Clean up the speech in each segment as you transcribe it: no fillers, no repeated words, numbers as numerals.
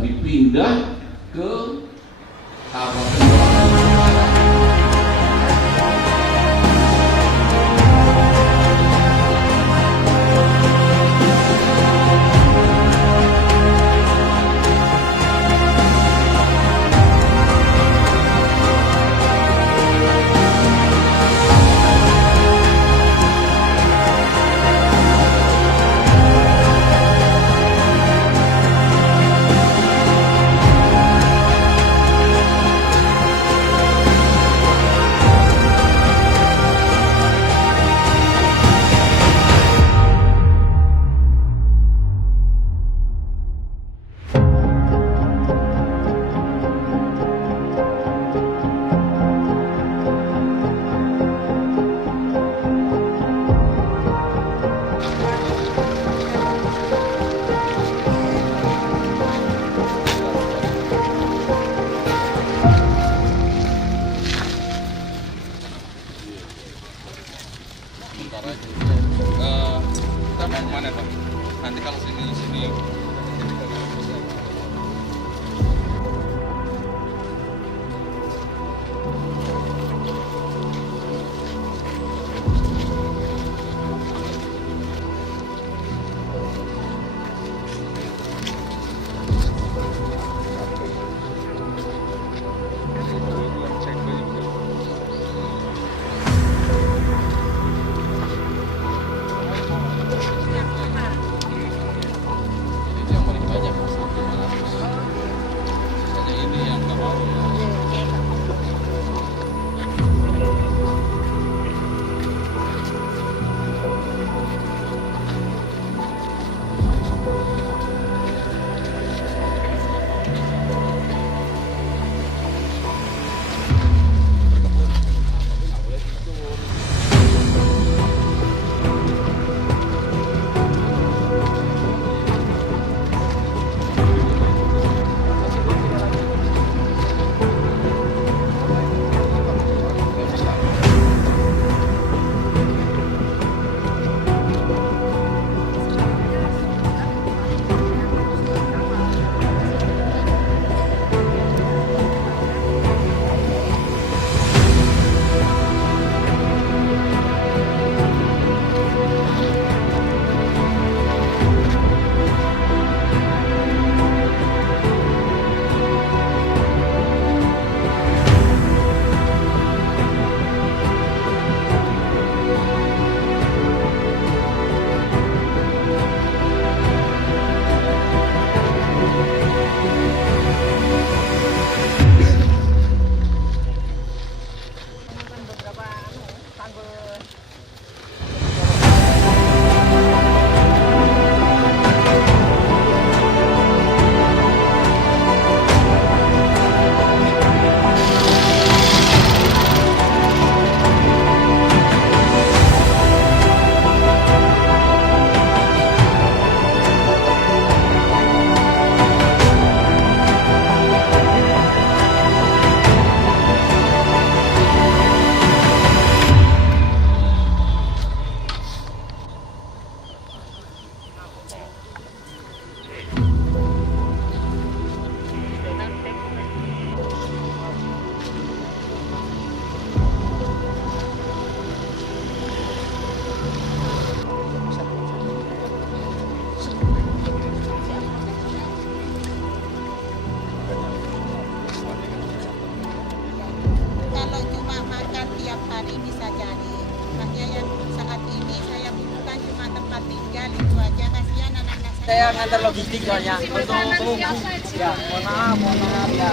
dan dipindah ke Kabupaten. Kita mau kemana Pak? Nanti kalau sini saya ngantar logistik soalnya untuk tunggu. Ya, mohon maaf ya.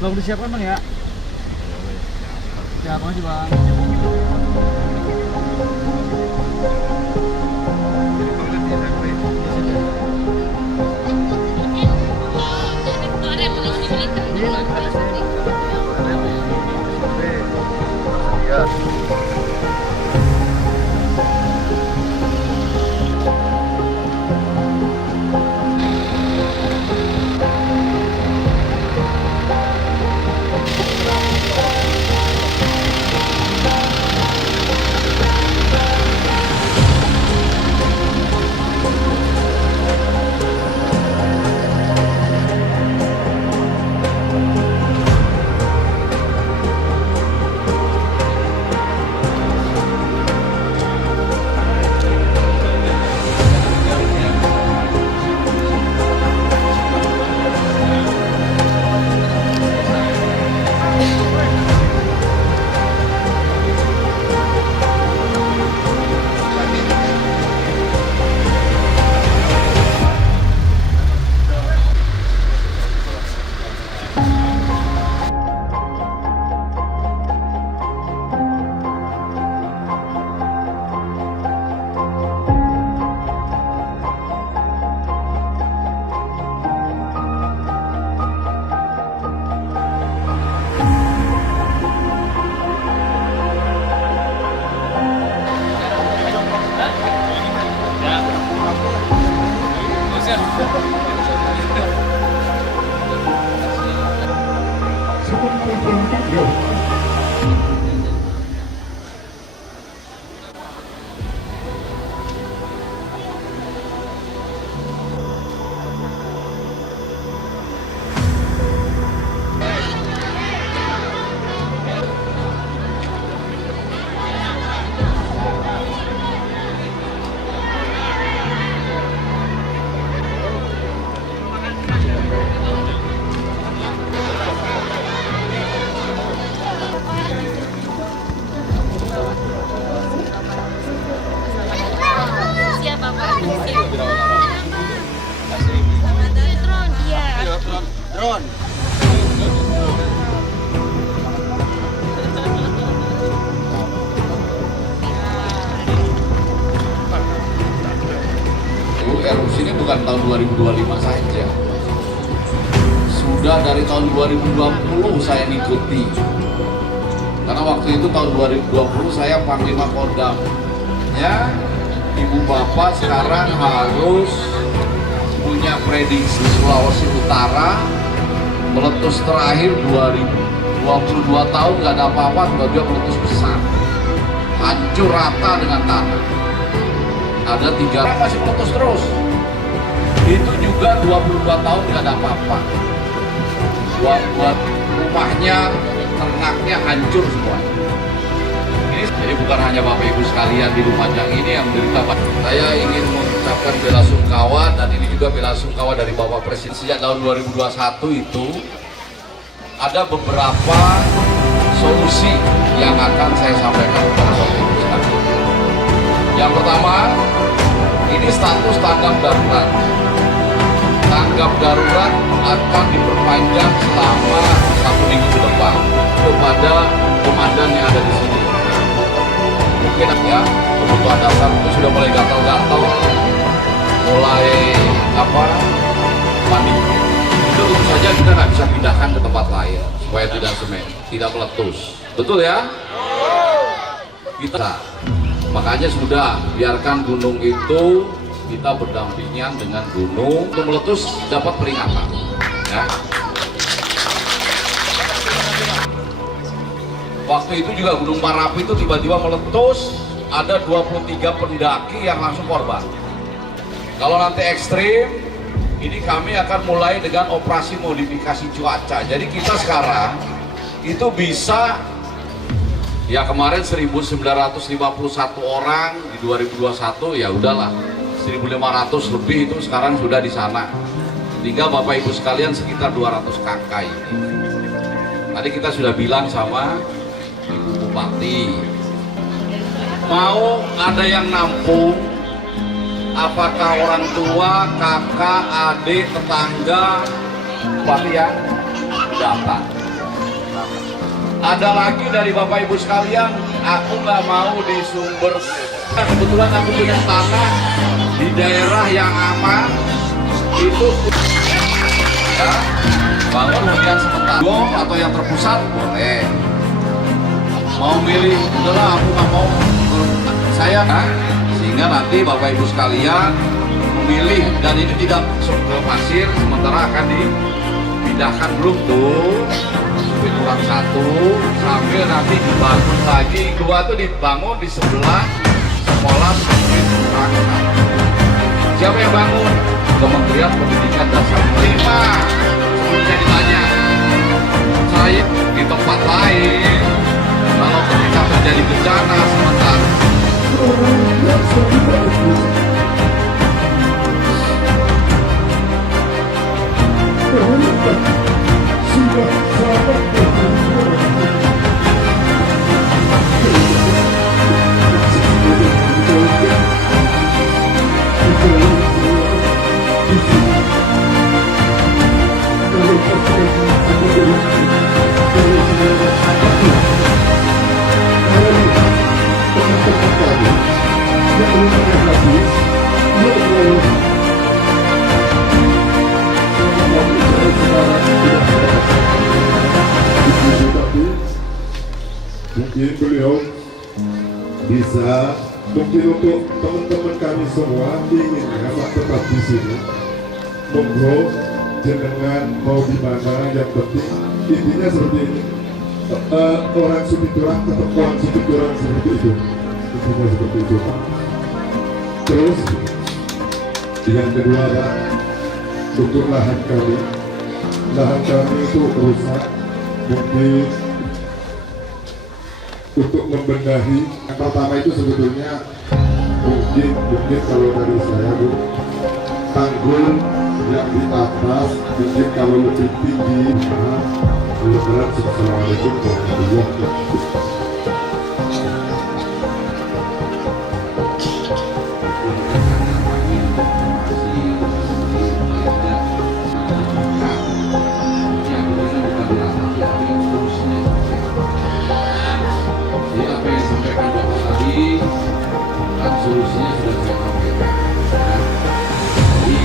Belum disiapkan bang ya? Siap aja bang. Siap Bapak, siap. Drone, iya. Drone. Erupsi ini bukan tahun 2025 saja. Sudah dari tahun 2020 saya ngikuti. Karena waktu itu tahun 2020 saya Panglima Kodam. Ya, Ibu Bapak sekarang harus punya prediksi Sulawesi Utara meletus terakhir 2022 tahun nggak ada apa-apa, tiba-tiba meletus besar, hancur rata dengan tanah. Ada 3 masih meletus terus. Itu juga 22 tahun nggak ada apa-apa. Buat rumahnya, ternaknya hancur semua. Jadi bukan hanya Bapak Ibu sekalian di Lumajang ini yang menderita. Saya ingin mengucapkan bela sungkawa, dan ini juga bela sungkawa dari Bapak Presiden. Sejak tahun 2021 itu ada beberapa solusi yang akan saya sampaikan kepada Bapak Ibu sekalian. Yang pertama, ini status tanggap darurat. Tanggap darurat akan diperpanjang selama 1 minggu ke depan kepada komandan yang ada di sini. Mungkin ya, kebutuhan dasar itu sudah mulai gatal-gatal, mulai panik. Itu tentu saja kita nggak bisa pindahkan ke tempat lain supaya tidak meletus. Betul ya? Kita makanya sudah biarkan gunung itu kita berdampingan dengan gunung untuk meletus dapat peringatan. Ya. Waktu itu juga Gunung Marapi itu tiba-tiba meletus, ada 23 pendaki yang langsung korban. Kalau nanti ekstrim, ini kami akan mulai dengan operasi modifikasi cuaca. Jadi kita sekarang itu bisa, ya kemarin 1951 orang di 2021, ya udahlah 1500 lebih itu sekarang sudah di sana. Tinggal Bapak Ibu sekalian sekitar 200 kakak ini. Tadi kita sudah bilang sama Ibu Bupati, mau ada yang nampung, apakah orang tua, kakak, adik, tetangga, Bupati yang datang. Ada lagi dari Bapak Ibu sekalian, aku nggak mau di sumber. Kebetulan aku punya tanah di daerah yang aman, itu ya, bangun hunian sementara atau yang terpusat boleh. Mau milih, udahlah aku nggak mau, saya sehingga nanti Bapak Ibu sekalian memilih, dan ini tidak ke pasir, sementara akan dipindahkan belum tuh Kurang satu sambil nanti dibangun lagi, dua tuh dibangun di sebelah sekolah Sempit Kurang satu. Siapa yang bangun? Kementerian Pendidikan Dasar 5. Sebelum saya ditanya, saya di tempat lain kalau ketika terjadi bencana sementara mungkin beliau bisa, mungkin untuk teman-teman kami semua ingin tetap di sini, monggo jenengan mau di mana, yang penting intinya seperti ini, orang Supiturang tetap orang Supiturang seperti itu, intinya seperti itu. Terus yang kedua Pak, untuk lahan kami itu rusak, mungkin untuk membenahi. Yang pertama itu sebetulnya mungkin kalau dari saya Bu, tanggul yang di atas mungkin kalau lebih tinggi. Assalamualaikum warahmatullahi wabarakatuh. Solusinya sudah saya sampaikan. Jadi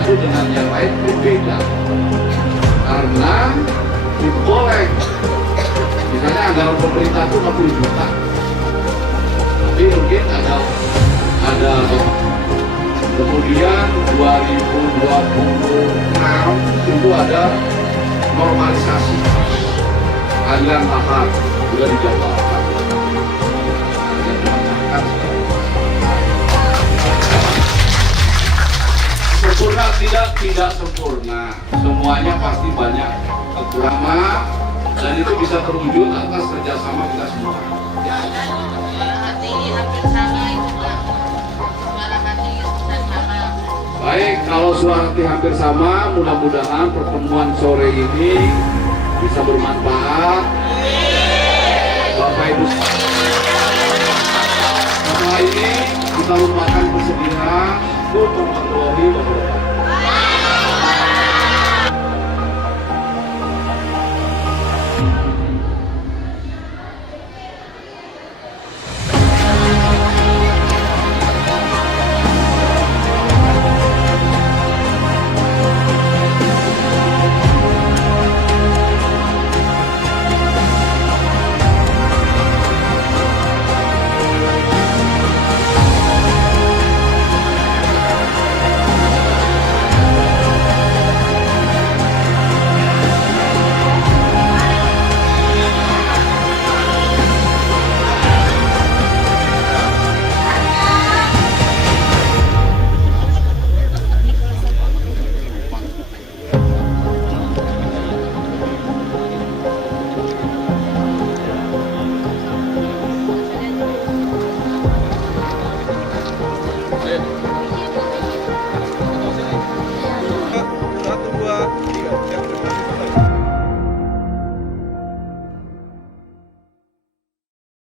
itu dengan yang lain berbeda, karena diboleh. Misalnya anggaran pemerintah itu 60 juta, tapi mungkin ada kemudian 2026 itu ada normalisasi aliran lahan sudah dijadwalkan. Sempurna tidak sempurna. Semuanya pasti banyak kekurangan, dan itu bisa terwujud atas kerjasama kita semua. Hati hampir sama itu Pak. Suara hati dan sama. Baik, kalau suara hati hampir sama, mudah-mudahan pertemuan sore ini bisa bermanfaat. Bapak Ibu, setelah ini kita lupakan kesedihan. Warahmatullahi wabarakatuh.